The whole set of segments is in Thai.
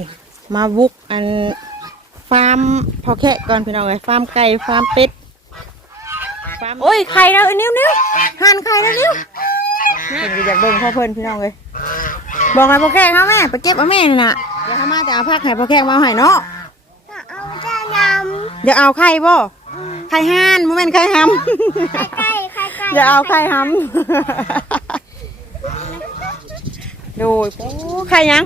นี่มาบุกอันฟาร์มพอแค่ก่อนพี่น้องเลยฟาร์มไก่ฟาร์มเป็ดฟาร์มโอ้ยไข่แล้วนิ้วนิ้วหั่นไข่แล้วนิ้วเพิ่นก็อยากเบิ่งพ่อเพิ่นพี่น้องเลยบอกให้พ่อแค่เขาแม่ไปเก็บเอาแม่นี่น่ะเดี๋ยวเขามาจะเอาผักให้พ่อแค่มาเอาให้เนาะเอาจะนเดี๋ยวเอาไข่บ่ไข่ห่านโมเมนไข่หำำใกล้ใกล้ใกล้อย่าเอาไข่หำดูโอ้ไข่ยัง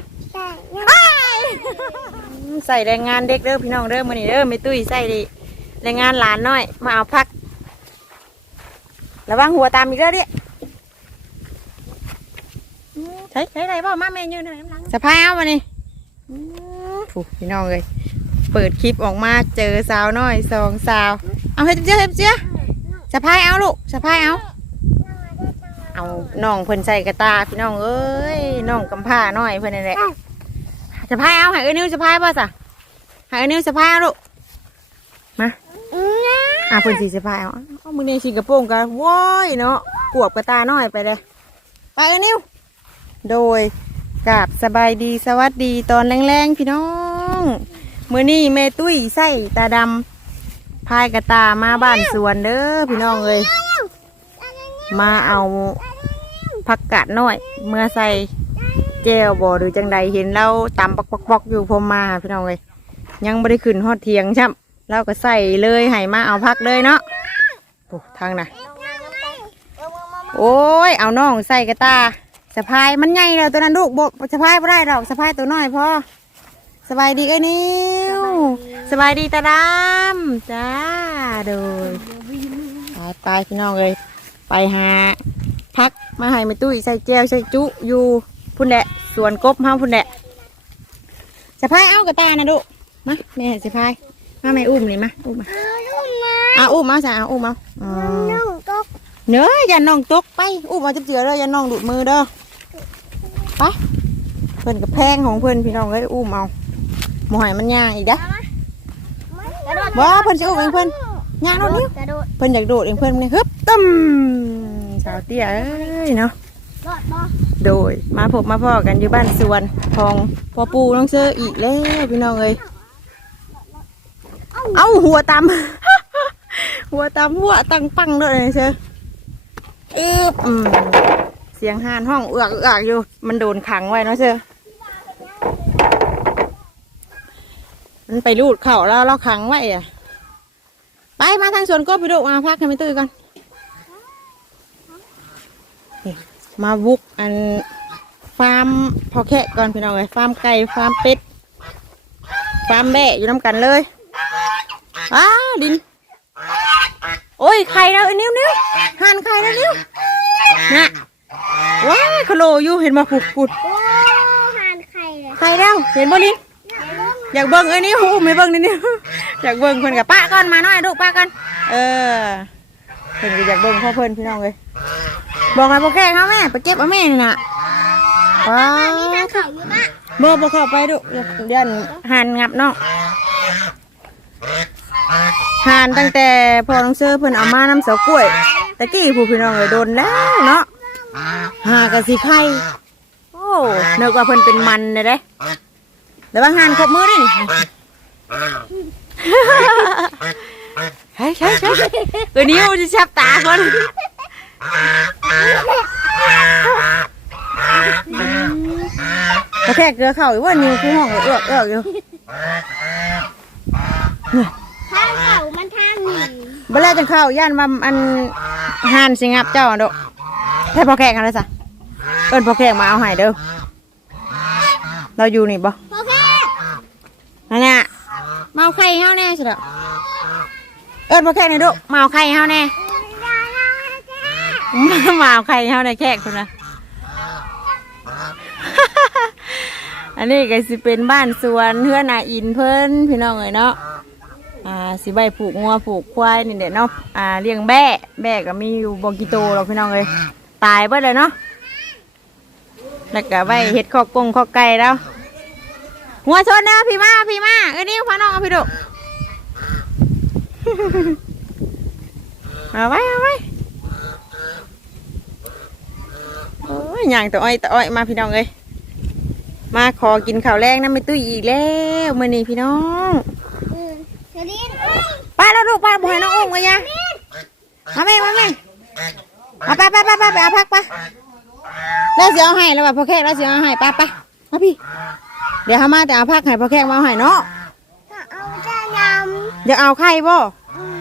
ใส่แรงงานเด็กเด้อพี่น้องเด้อมื้อนี้เด้อไม่ตุ้ยใส่ดิแรงงานหลานน้อย มาเอาพัก ระวังหัวตามอีกเด้อเดิใช่ใช่ไรบ่มาแม่ยืนหน่อยน้ำลังสะพายเอามานี่ถูกพี่น้องเลย เปิดคลิปออกมาเจอสาวน้อยสองสาว เอาให้เจ้าให้เจ้าสะพายเอาลูกสะพายเอา เอาน้องเพิ่นใส่กระตาพี่น้องเอ้ยน้องกำพร้าน้อยเพิ่นนี่แหละ สะพายเอาให้เอ้ยนิ้วสะพายบ่สะให้เอ้ยนิ้วสะพายเอาลูกมาอะเพิ่นสีสะพายเอาเอามือในสีกระโปรงกันว้อยเนาะกวบกระตาน้อยไปเลยไปเอ้ยนิ้วโดยกราบสบายดีสวัสดีตอนแรงๆพี่น้องมื้อนี้แม่ตุ้ยใส่ตาดำพายกระตามาบ้านสวนเด้อพี่น้องเอ้ยมาเอาผักกาดน้อยเมื่อใส่ เจลบ่หรือจังใดเห็นเราตำปอกปอกๆๆอยู่พอมาพี่น้องเลยยังไม่ได้ขึ้นฮอดเทียงช่ำเราก็ใส่เลยให้มาเอาพักเลยเนาะโอ้ทางน่ะโอ้ยเอาน้องใส่กระตาสะพายมันใหญ่แล้วตัวนั้นลูกบสะพายไม่ได้ดอกสะพายตัวน้อยพอสบายดีไอ้นิวสบายดีตาดำจ้าโดยไปไปพี่น้องเลยไปหาพักมาให้แม่ตุ้ยใส่แจวใส่จุอยู่พุ่นแดะ สวนกบเฮาพุ่นแดะสะพายเอากระตานะดุมาแม่สะพายมาแม่อุ้มนี่มาอุ้มมาลูกมาเอาอุ้มเอาสะเอาอุ้มเอาอ๋อลูกก็เนื้ออย่าน้องตกไปอุ้มเอาจับเจือเลยอย่าน้องหลุดมือเด้อไปเพิ่นกับแพงของเพิ่นพี่น้องเอ้ยอุ้มเอาหมอยมันย่างอีกเด้อกระโดดบ่เพิ่นสิอุ้มเองเพิ่นย่างโน่นนิ้วกระโดดเพิ่นอยากโดดเองเพิ่นนี่ฮึบตึ้มสาวเตี้ยเอ้ยเนาะรอดบ่ โดยมาพบมาพ่อกันอยู่บ้านสวนของพ่อปูน้องเซออีกแล้วพี่น้องเอ้ยเอ้าหัวตำหัวตำหัวตังปังด้วยนะเชออึบอืมเสียงห่านห้องเอือกเอือกอยู่ มันโดนขังไว้เนาะเชอมันไปรูดเข่าแล้วเราขังไว้อะไปมาทางสวนก็ไปดูมาพักให้ไม่ตื้อกัน มาบุกอันฟาร์มพอแค่ก่อนพี่น้องเลยฟาร์มไก่ฟาร์มเป็ดฟาร์มแบะอยู่น้ำกันเลยอ้าดิน โอ้ยไข่แล้วไอ้นิ้วนิ้วหั่นไข่แล้วนิ้วน่ะว้ายขโลอยู่เห็นมาผุดผุดโอ้หานไข่เลยไข่แล้วเห็นบ่ลินอยากเบิ่งไอ้นิ้วอุ้มไม่เบิ่งนี่นิ้วอยากเบิ่งเพิ่นกับป้าก่อนมาหน่อยดูป้าก่อนเออเพิ่นก็อยากเบิ่งพ่อเพิ่นพี่น้องเลย บอกให้พ่อแค่เขาแม่ไปเก็บเอาแม่นี่น่ะว้ามีทางเขาอยู่บ้านบ่บ่เข้าไปดูเดี๋ยวเดี๋ยวหันงับเนาะหันตั้งแต่พอน้องเสื้อเพิ่นเอามาน้ำเสากล้วยตะกี้ผู้พี่น้องเลยโดนแล้วเนาะหากะสิไข่โอ้นึกว่าเพิ่นเป็นมันเลยเด้แต่ว่าหันครบมือดิใช่ใช่ใช่เออนิ้วจะชับตาคน กระแทกเกลือเข่าอยู่ว่านิ้วคือห้องเอือกเอือกอยู่ทางเขามันทางหนีบ่แล้วจังเข้าย่านว่าอันหานสิงับเจ้าอะดอกให้พอแขกกันเลยจ้ะเอิ้นพอแขกมาเอาให้เด้อเราอยู่นี่บ่โอเคนั่นน่ะมาเอาไข่ให้เฮาแน่สิเด้อเอิ้นพอแขกนี่ดุมาเอาไข่ให้เฮาแน่ มาเอาไข่ให้เฮาในแขกคนน่ะอันนี้ก็สิเป็นบ้านสวนเฮือนอาอินเพิ่นพี่น้องเอ้ยเนาะอ่าสิใบผูกงัวผูกควายนี่เด็ดเนาะอ่าเลี้ยงแบะแบะก็มีอยู่บกิโตหรอกพี่น้องเลยตายเบิดเลยเนาะแล้วก็ไว้เห็ดข้อกงข้อไก่แล้วหัวชนนะพี่มาพี่มาเอ้ยนี่พาน้องเอาพี่ดุเอาไว้เอาไว้โอ้ยย่างตัวอ้อยตัวอ้อยมาพี่น้องเลยมาขอกินข้าวแรงน้ำไม่ตุ้ยอีกแล้วมื้อนี้พี่น้องอืมเดี๋ยวนี้ไป้าแล้วลูกไป้าบ่ให้น้องอุ้มกันยะมาแม่มาแม่เอาไปไปไปไปไปเอาพักไปแล้วสิเอาให้แล้วแบบพ่อแขกแล้วสิเอาให้ไปไปมาพี่ เดี๋ยวเขามาแต่เอาพักให้พ่อแขกมาเอาให้เนาะถ้าเอาจะยอย่าเอาไข่บ่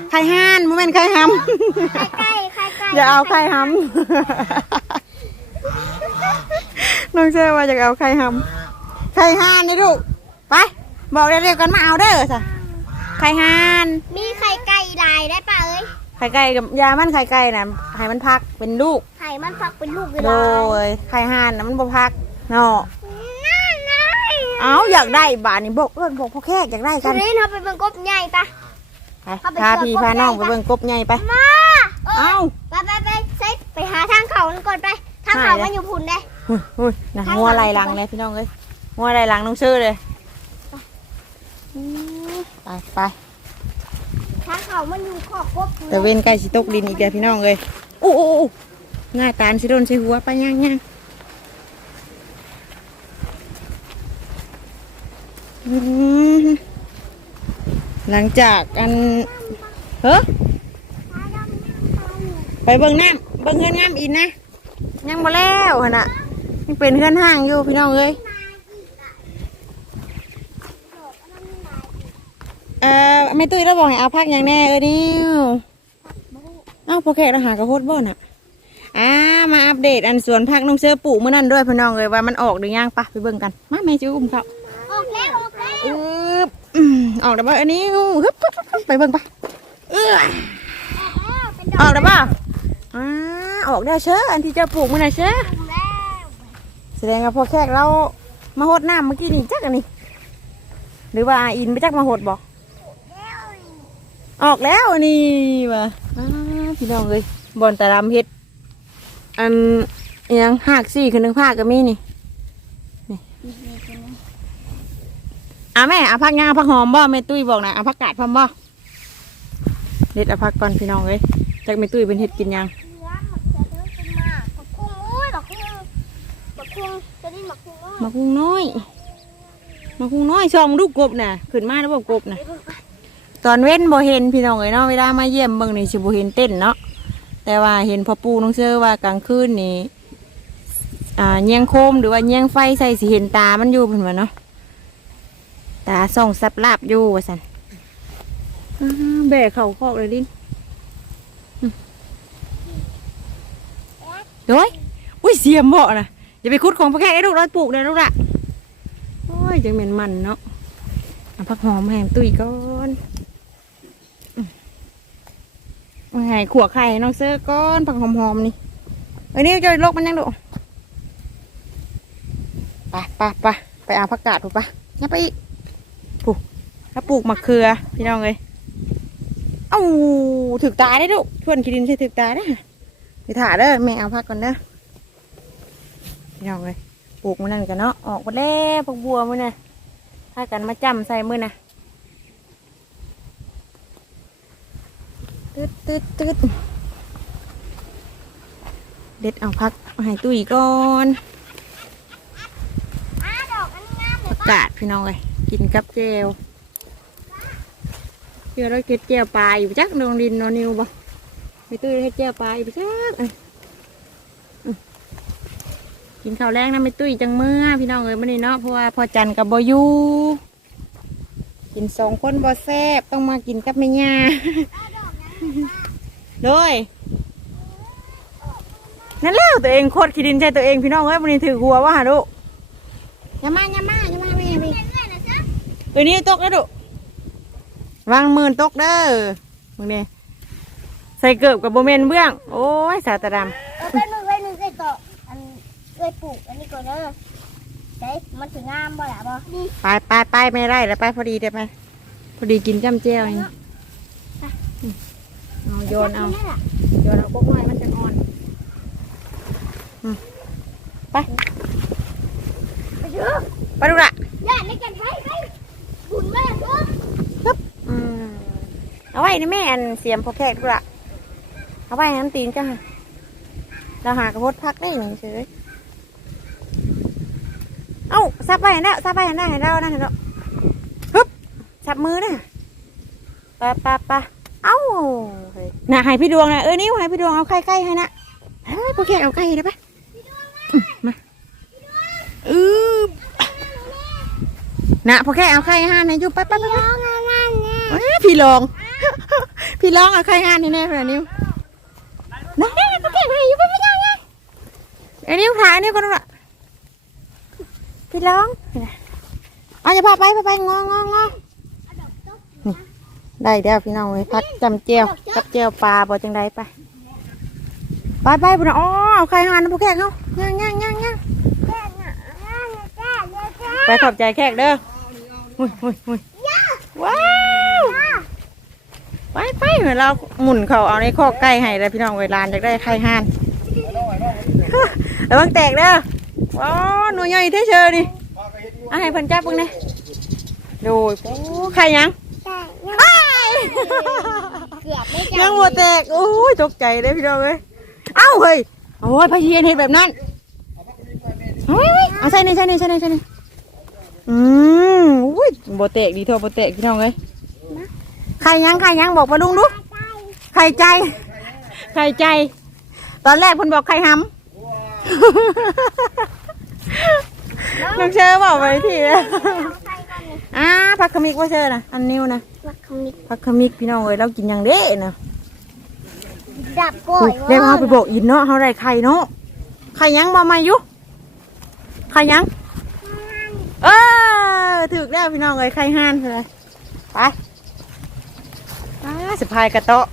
ไข่ห่านบ่แม่นไข่หำำไข่ไก่ไข่ไก่อย่าเอาไข่หำ น้องเชื่อว่าจะเอาไข่หำไข่ห่านนี่ลูกไปบอกเร็วๆกันมาเอาเด้อสะไข่ห่านมีไข่ไก่ลายได้ป่ะเอ้ยไข่ไก่กับยามันไข่ไก่น่ะให้มันพักเป็นลูกไข่มันฟักเป็นลูกเวโดลายไข่ห่านน่ะมันบ่พักเนาะน่าน่าเอาอยากได้บาทนี่บอกเอิ้นบอกพ่อแขกอยากได้ทีกันนี้เราไปเบิ่งกบใหญ่ปะไปพาพี่พาน้องไปเบิ่งกบใหญ่ไปมาเอ้าไปไปไปใส่ไปหาทางเขาก่อนไปทางเขามันอยู่พุ่นได้ หุ้ยหุ้ยนะงัวไหลหลังเลยพี่น้องเอ้ยงัวไหลหลังน้องชื่อเลยไปไปทางเขามันอยู่ขอบกบแต่เว้นใกล้สิตกดินอีกแล้วพี่น้องเลยอู้อู้อู้ง่ายตาลสิโดนสิหัวไปย่างย่างอืมหลังจากอันเฮ้อไปเบิ่งน้ำเบิ่งเฮือนงามอินนะยังบ่แล้วหั่นน่ะ ยังเป็นเฮือนห้างอยู่พี่น้องเอ้ยเอ่อไม่ตุ้ยเราบอกให้เอาพักอย่างแน่เออนิวเอ้าโปรแกรเราหากระโพดบ่น่ะอ่ามาอัปเดตอันสวนผักน้องเสือปลูกเมื่อนั้นด้วยพี่น้องเลยว่ามันออกหรือยังปะไปเบิ่งกันมาแม่จิ้วอุ้มเขาออกแล้วออกแล้วอึบอืมออกแล้วบ่อันนี้ฮึบฮึบฮึบฮึบไปเบิ่งปะเออเป็นดอออกกแล้วป่ะอ่าออกได้วเชื่ออันที่เจะปลูกมื่อน่ะเชื่อแล้วแส ดงว่าพอแขกเรามาหดน้ำเมื่อกี้นี่จักอันนี้ หรือว่าอินไปจักมาหดบอกออกแล้วนี่ว่ะพี่น้องเลยบอลตะรำเฮ็ด อันยังหักสี่คือหนึ่งภาคก็มีนี่นี่อะแม่เอาผักงาผักหอมบ่แม่ตุ้ยบอกนะเอาผักกาดพร้อมบ่เด็ดเอาผักก่อนพี่น้องเลยจากแม่ตุ้ยเป็นเฮ็ดกินยัง เนื้อหมักเสือเนื้อเป็นหมากหมักคุ้งอุ้ยหมักคุ้งหมัก คุ้งจะได้หมักคุ้งมาคุงน้อยมาคุงน้อยชองลูกกบน่ะขึ้นมาแล้วบอกกบน่ะ ตอนเว้นบ่เห็นพี่น้องเอ้ยเนาะเวลามาเยี่ยมเบิ่งนี่สิบ่เห็นเต้นเนาะแต่ว่าเห็นพ่อปู่น้องเชื่อว่ากลางคืนนี่อ่าเงียงโคมหรือว่าเงียงไฟใส่สิเห็นตามันอยู่เพิ่นว่าเนาะตาส่องสับลาบอยู่ว่าซั่นอ้าแบกเข่าคอกเลยดินอืมโดยอุ้ยเสียมบ่นะ อย่าไปคุดของพระแขกไอ้ลูกเราปลูกเด้อลูกละโอ้ยจังเหม็นมันเนาะเอาผักหอมแหมตุ้ยก่อนไงขัวไข่น้องเสื้อก้อนผักหอมๆนี่เอ้ยนี่จะลกมันยังดูไปไปไปไปเอาผักกาดถูกปะงั้นไปอีกผูกแล้วปลูกมะเขือพี่น้องเลยเอ้าถึกตาได้ลูกทวนคิดินใช่ถึกตาได้ไปถ่าเด้อแม่เอาผักก่อนเด้อ พี่น้องเลยปลูกมันนั่นกันเนาะออกมาแล้วผักบัวมันนะถ้ากันมาจำใส่มือนะตึ๊ดตึ๊ดตึ๊ดเด็ดเอาพักมาให้ตุ้ยก่อนอาดอกอันนี้งามเลยผักกาดพี่น้องเลยกินกับเจลเดี๋ยวเราเก็ดเจลปลาอยู่จักนองดินนอนนิวบ่ไปตุ้ยเฮ็ดเจลปลาอยู่จักเอ กินข้าวแรงนะไม่ตุ้ยจังเมื่อพี่น้องเลยมื่อนี้เนาะเพราะว่าพอจันกับบอยู่กินสองคนบ่แซ่บต้องมากินกับแม่ย่าโดยนั่นแล้วตัวเองโคตรขี้ดินใจตัวเองพี่น้องเอ้ยวันนี้ถือหัวว่าหาดูอย่ามาอย่ามาอย่ามาแม่พี่เรื่อยๆนะจ๊ะเอ้ยนี่ตกแล้วดูวางมือตกเด้อมึงนี่ใส่เกือบกับโบเมนเบื้อง โอ้ยสาตาดเเคยปลูกอันนี้ก่อนเด้อใช่มันถึงงามบ่ล่ะบ่นี่ำไปไปไปไม่ได้แล้วไปพอดีเดี๋ยวไปพอดีกินจ้ำเจียวนี่เอาโยนเอาล่ะโยนเอาพวกน้อยมันจะอ่อนอืมไปไปเถอะไปดูละอย่าในกันไปไปบุญแม่เถอะอืมเอาไว้ในแม่อันเสียมพอแขกดูละเอาไว้น้ำตีนจ้ะเราหากระพดพักได้หนึ่งเฉย เอ้าซับไปเห็นแล้วซับไปเห็นได้เห็นแล้วนะเห็นแล้วฮึบซับมือนะไปไปไปเอ้าเฮ้ยน่ะให้พี่ดวงนะเออนิ้วให้พี่ดวงเอาไข่ไก่ให้นะเฮ้ยพวกแขกเอาไก่ได้ปะอืมมาอือน่ะพวกแขกเอาไข่ห้านให้อยู่ไปไปไปไปน้องงานงานเนี่ยเอ้ยพี่ลอง พี่ลองเอาไข่ห้านให้แน่ขนาดนิ้วน้องนี่พวกแขกให้อยู่ไปไปยังไงไอ้นิ้วถ่ายนี่คนละ พี่ร้องเอาจะพาไปพาไปงองงองนี่ได้เดี๋ยวพี่น้องเลยพัดจำเจียวกับเจียวปลาบ่จังไดไปไปไปพุ่นะอ๋อเอาไข่หานพวกแขกเขาย่างย่างย่างย่างแจ้งอะงายไปขอบใจแขกเด้อหุยหุยหุยว้าวไปไปเหมือนเราหมุนเขาเอาในคอกไก่ให้เลยพี่น้องเวลานจะได้ไข่ห่านระวังแตกเด้อ ว้าวหนูใหญ่เท่เชอนี่เอาให้เพิ่นจับเบิ่งนี่ดูโอ้ไข่ยังจ้ายังอ้ายเกือบไม่จ้ายังหมดแตกโอ้ยตกใจเลยพี่น้องเอ้ยเอ้าเฮ้ยโอ้ยพะเยียนเห็นแบบนั้นเฮ้ยเฮ้ยเอาใส่นี่ใส่นี่ใส่นี่ใส่นี่อืมอุ้ยโบเตกดีโทโบเตกพี่น้องเอ้ยไข่ยังไข่ยังบอกมาลุงดูไข่ใจไข่ใจ ตอนแรกเพิ่นบอกไข่หำ น้องเชอบอกไปทีเลยใครก่อนเนี่ยอ่าผักขมิกว่าเชอนะอันนิ้วนะวัดคำมิผักขมิกพี่น้องเอ้ยเรากินอย่างเด้นะดับก่อยเรียกเขาไปบอกอินเนาะเขาได้ไข่เนาะไข่ยังมาใหม่อยุไข่ยังเออถึกแล้วพี่น้องเอ้ยไข่ห่านเลยไปอ่าสะพายกระโตะ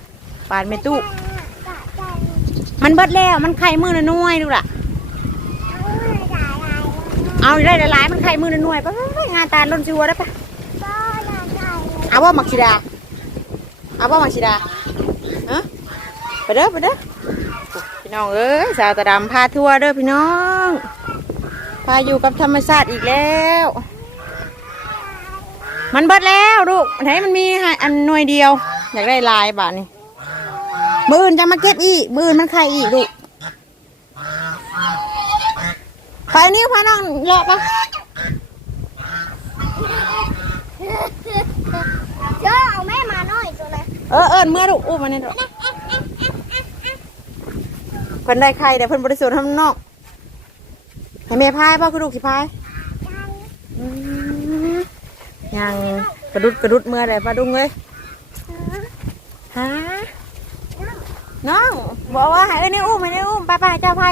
ปานเมตู้มันเบิดแล้วมันไข่มือละหน่วยดูล่ะ เอาได้หลายๆมันไข่มือหน่วยปไปงานตาล้นชัวได้ปะเอาว่ามักชิดาเอาว่ามักชิดาฮะไปเด้อไปเด้อพี่น้องเอ้ยสาวตาดำพาทัวร์เด้อพี่น้องพาอยู่กับธรรมชาติอีกแล้ว มันเบิดแล้วลูกไหนมันมีอันหน่วยเดียวอยากได้ลายบาทนี่มืออื่นจะมาเก็บอีกมืออื่นมันไข่อีกลูก ไปนิ้วพาน้องเลาะปะเจ้าเอาแม่มาหน่อยตัวเลยเออเอิญเมื่อลูกอุ้มมันนี่ลูกเพิ่นได้ไข่แต่เพิ่นบริสุทธิ์ทำนอกให้แม่พายป่ะคือลูกสิพายอืมยังกระดุดกระดุดเมื่อไรป้าดุงเลยฮะน้องบอกว่าให้เอ้ยนี่อุ้มให้นี่อุ้มไปไปเจ้าพาย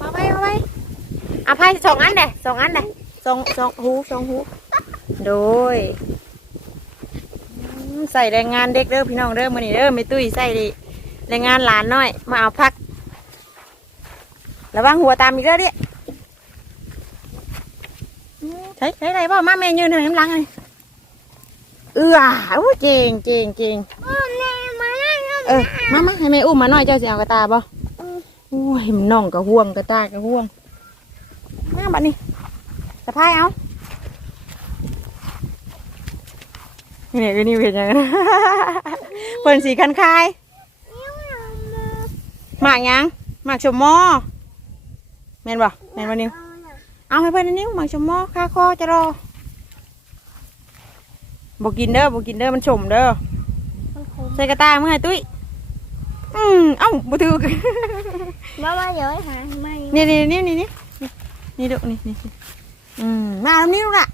กระตังมาไปมาไปเอาพายสองอันเด้สองอันเด้สองสองหูสองหูโดยอืมใส่แรงงานเด็กเด้อพี่น้องเด้อมื้อนี้เด้อไม่ตุ้ยใส่ดิแรงงานหลานน้อย มาเอาพัก ระวังหัวตามอีกเด้อดิอืมใช่ใช่ไรบ่มาแม่ยืนหน่อยน้ำลังเลยเอื้อโอ้เจงเจงเจงโอ้แม่มานั่งเออมามาให้แม่อุ้มมาหน่อยเจ้าสิเอากระตาบ่โอ้ยมันน่องกระห่วงกระตากระห่วงมาบัดนี้สะพายเอานี่ก็นี่เป็นยังไงเปิ่นสีคันคายหมากหยังหมากชมมอแม่นบ่แม่นบ่นิวเอาให้เพื่อนอันนิ้วหมากชมมอคาคอจะรอบ่กินเด้อบ่กินเด้อมันชมเด้อใส่กระตายมื่อไงตุ้ย อืมเอ้าบ่ถูกมามาเดี๋ยวหาไม่นี่นี่นี่นี่นี่นี่ดูนี่นี่นี่อืมมาแล้วนิ้วล่ะ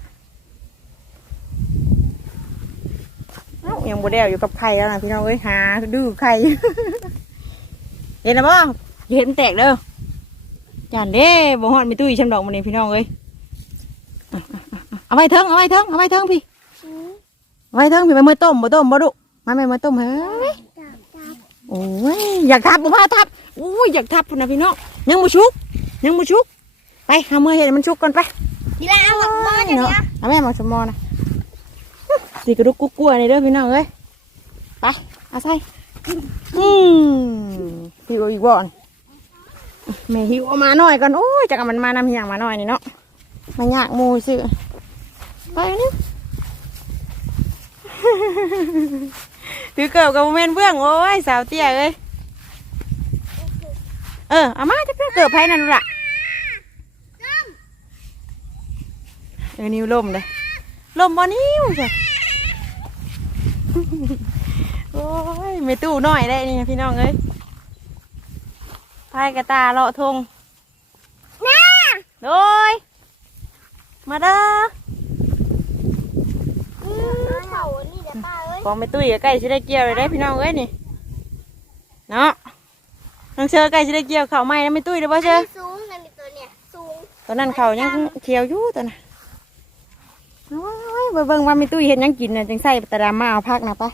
เอ้ายังบ่ได้อยู่กับไข่แล้วนะพี่น้องเอ้ยหาดื้อไข่เห็นแล้วบ่อย่าเห็นมันแตกเด้อจานเด้บ่ฮอดมีตุ้ยชำดอกมันนี่พี่น้องเอ้ยอะอะอะอะเอาไว้เถิงเอาไว้เถิงเอาไว้เถิงพี่เอาไว้เถิงพี่ไปมือต้มบ่ต้มบ่ดุมาแม่มือต้มเฮ้ยจับจับ โอ้ยอยากทับบ่พาทับโอ้ยอยากทับพุ่นนะพี่น้องยังบ่ชุก ยังบ่ชุก ไปหามือเห็นมันชุกก่อนไปทีละเอาหมดบ้านอย่างเนาะเนี้ยเอาแม่มาสมอนะสีกระดุกกุ๊กกัวนี่เด้อพี่น้องเอ้ยไปเอาใส่อืมหิวอีกบ่อนแม่หิวเอามาหน่อยก่อนโอ้ยจักเอามันมานำเฮียงมาหน่อยนี่เนาะมายากหมูซื้อไปนี่ ถือเกิบกับโมเมนเบื้องโอ้ยสาวเตี้ยเอ้ยเออเอามาจะเกิบไผ่นั่นล่ะเออนิ้วล่มเลยล่มบ่นิ้วจ้ะโอ้ยไม่ตู้น้อยได้นี่พี่น้องเอ้ยพายกระตาเลาะทงน้าโดยมาเด้ออืมเขาอันนี่เดี๋ยวป้าเอ้ย ของไม่ตุ้ยก็ใกล้สิได้เกี่ยวเลยได้พี่น้องเอ้ยนี่เนาะน้องเชอใกล้สิได้เกี่ยวข้าวไหม้แล้วไม่ตุ้ยเด้อบ่เชออันนี้สูงอันนี้ตัวเนี่ยสูงตอนนั้นเขายังเขียวอยู่ตอนน่ะโอ้ยเบิ่งว่าไม่ตุ้ยเห็นหยังกินน่ะจังใส่ตะดามาเอาพักนะปะ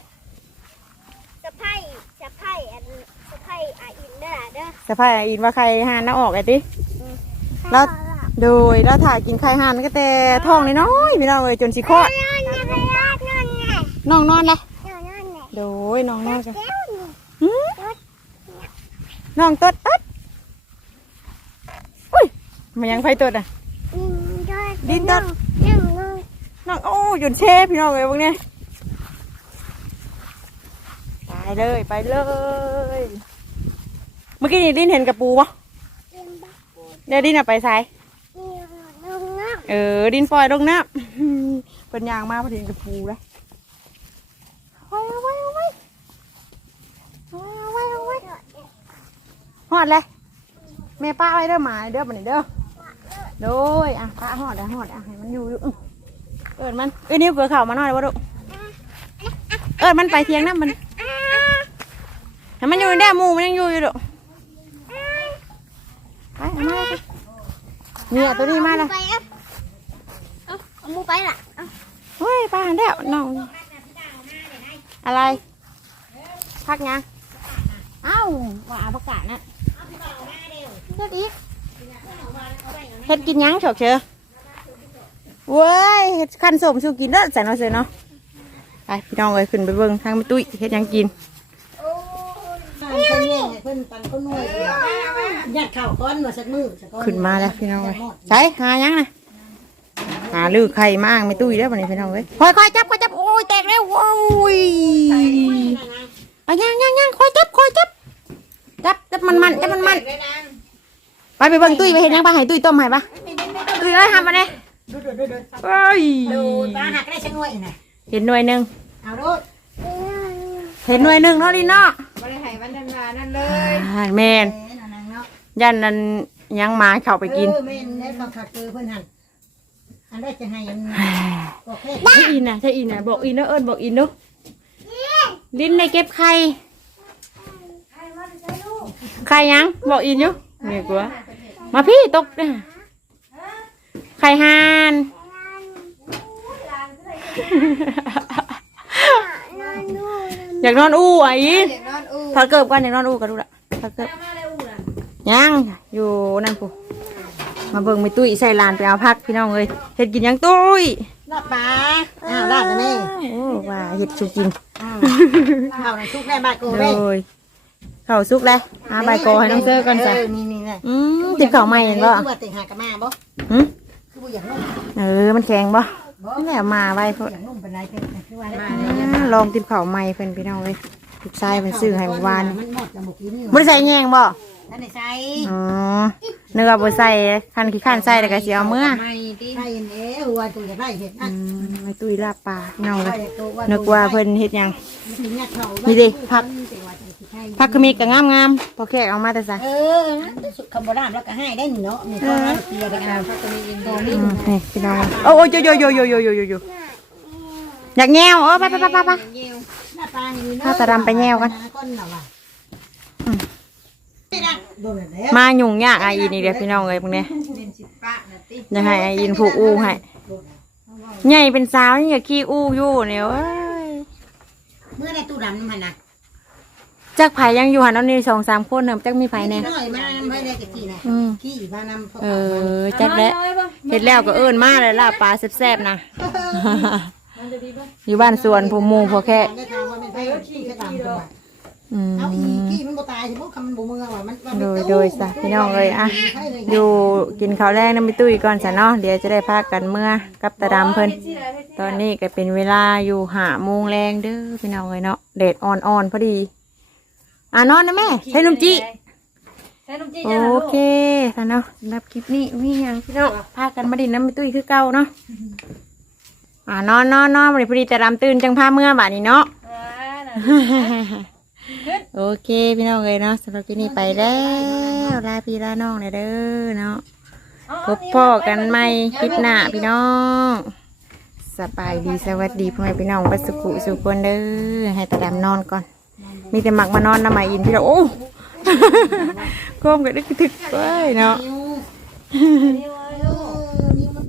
สะไพ่สะไพ่อันสะไพ่อาอินเด้อเด้อสะพายอินว่าใครหาน้าออกไอ้ติแล้แล้ววโดยแล้วถ่ายกินไข่ห่านก็แต่ท้องน้อยๆพี่น้องเอ้ยจนสิคลอด นอนนอนนอนนอ นไงน้องนอนละนอนนอนไงโดยน้องนอนกันแก้วนี่หืมน้องตดตัดอุ้ยมันยังไฟตดอะดินดอดดินดอดนั่งนอนน้องโอ้หยุดเชฟพี่น้องเอ้ยพวกเนี้ยไปเลยไปเลย เมื่อกี้นี่ดินเห็นกระปูปะเรียนบักปูเดี๋ยวดินอะไปสายนี่นอนนอนเออดินปล่อยลงน้ำเป็นยางมากพอดีกระปูเลยเอาไว้ เอาไว้เอาไว้เอาไว้เอาไว้หอดเลยแม่ป้าไว้เด้อหมาเด้อบันนี้เด้อโดยอะป้าหอดอะหอดอะให้มันอยู่อยู่เอิดมันเอ้ยนิ้วเกลือเข่ามาหน่อยบ่ดุเอิดมันไปเทียงน้ำมันให้มันอยู่ในแด้มูมันยังอยู่อยู่ดุไปเอามาเลยเนี่ยตัวนี้มาแล้วเอะเอามูไปล่ะเฮ้ยป้าหันแล้วน้อง อะไร พักยังเอ้าว่าประกาศนะเฮ็ดอีกเฮ็ดกินยังเฉกเชอเว้ยเฮ็ดขั้นสมสู้กินเด้อใส่น้อยเสือเนาะไปพี่น้องเลยขึ้นไปเบิ่งทางแม่ตุ้ยเฮ็ดหยังกินเพิ่นแย่งให้เพิ่นปันเขาหน่วยยัดข้าวก้อนมาสักมือสักก้อนขึ้นมาแล้วพี่น้องเลยใช่หายังนะ หาลือไข่มากไม่ตุ้ยแล้ววันนี้พี่น้องเลยค่อยค่อยๆจับค่อยจับโอ้ยแตกแล้วโอ้ยเอายังยังยังค่อยจับค่อยจับจับจับมันมันจับมันมันไปไปเบิ่งตุ้ยไปเห็นยังปะให้ตุ้ยต้มให้ปะตุ้ยเอ้ยทำมาเนี่ยดูดูดูดูเอ้ยดูปลาหักได้สักหน่วยน่ะเห็นหน่วยหนึ่งเอาโลดเห็นหน่วยหนึ่งเนาะดิเนาะบ่ได้ให้วันนั้นมานั่นเลยอ่าแมนแหมนั่นเนาะยันนั้นยังหมาเข้าไปกินเออแม่นได้ฟังขัดเจอเพิ่นหั่น อันได้จะให้อันโอเคใช่อินนะใช่อินนะบอกอินเนอะเอิญบอกอินเนอะลิ้นในเก็บไข่ไข่ยังบอกอินอยู่เนี่ยกลัวมาพี่ตกนะไข่หานนอนดูอยากนอนอู้อะอินเด็กนอนอู้ถอดเกิบกันอยากนอนอู้กันดูละถอดเกิบมาเลยอู้น่ะยังอยู่นั่นปู มาเบิ่งไม่ตุ้ยใส่ลานไปเอาพักพี่น้องเลยเห็ดกินยังตุ้ยลาดปลาอ้าวลาดนะแม่โอ้ว่าเห็ดสุกินอ้าวข้าวน่ะชุกได้บาดโกโดเว้ยยข้าวสุกแล้วอาใบโกให้น้องเซอร์ก่อนจ้ะเออนี่นี่น่ะอืมติดข้าวใหม่เห็นบ่คือว่าติดหากะมาบ่หืมคือบ่อยากนุ่มเออมันแข็งบ่บ่นี่แหละมาไว้เพิ่นอยากนุ่มเป็นไรเป็นคือว่าได้อ่าลองติดข้าวใหม่เพิ่นพี่น้องเลยลูกชายเพิ่นซื้อให้เมื่อวานมันหมดจะบ่กินบ่ได้ใส่แยงบ่ นั่นใส่อ๋อเนื้อบ่ใส่ขันขี้ข้นใส่แล้วก็สิเอาเมื่อไม่ดิใส่เนื้อหัวตัวจได้เห็นอันไม่ตุ้ยลาบปลาพี่งเลยนึกว่าเพิ่นเห็ดยังนี่ดิผักผักก็มีก็งามๆพอแค่เอามาแต่ซะเออสุดคำโบราณแล้วก็ให้ได้เนาะนี่ก็เปียกันผักก็มีอินโดนี่พี่น้องโอ้ยโยโยโยโยโยโยโยอยากแงวเออไปไปไปไปไปถ้าตะรำไปแงวกัน ม่ได้โดนแล้วมายุ่งยากไออีนี่เดี๋ยวพี่น้องเลยพวกเนี้ยเป็นสิบปะน่ะติอยังให้ไออินผูกอู้ให้ใหญ่เป็นสาวนี่อย่าขี้อู้อยู่เนี่ยเว้ยเมื่อในตู้ดำมันนะจักไผยังอยู่หันเอานี่สองสามคนเนี่ยจักมีไผแน่น้อยมานำไปได้กี่นะอืมขี้มานำเออจักแล้วเฮ็ดแล้วก็เอิ้นมาเลยลาบปลาแซ่บๆนะอยู่บ้านสวนผู้หมู่พอแค่ เอาขี้ขี้มันบ่ตายใช่ไหมคำมันบ่เมืองว่ามันโดย โดยซะพี่น้องเลยอะอยู่กินข้าวแรกน้ำมิตุ้ยก่อนซะเนาะเดี๋ยวจะได้พากันเมื่อกับตาดำเพิ่นตอนนี้ก็เป็นเวลาอยู่หาโมงแรงเด้อพี่น้องเลยเนาะแดดอ่อนๆพอดี อะนอนนะแม่ใช้นมจีช้นมจีนโอจ้ะลูกเคท่านเนาะสำหรับคลิปนี้มีอย่างพี่น้องพากันมาดินน้ำไปตุ้ยคือเก่าเนาะอ่านอนนอนนอนวันนี้พอดีแต่รำตื่นจังพาเมื่อบาดนี้เนาะอ่าน่ะ โอเคพี่น้องเลยเนาะสำหรับคลิปนี้ไปแล้วลาพี่ลาน้องเลยเด้อเนาะพบพ่อกันใหม่คลิปหน้าพี่น้องสบายดีสวัสดีพ่อแม่พี่น้องวัดสุขุสุขคนเด้อให้ตาดำนอนก่อน มีแต่หมักมานอนน้ำมาอินพี่น้องโอ้ก้มกันได้ถึกเว้ยเนาะนิ้ว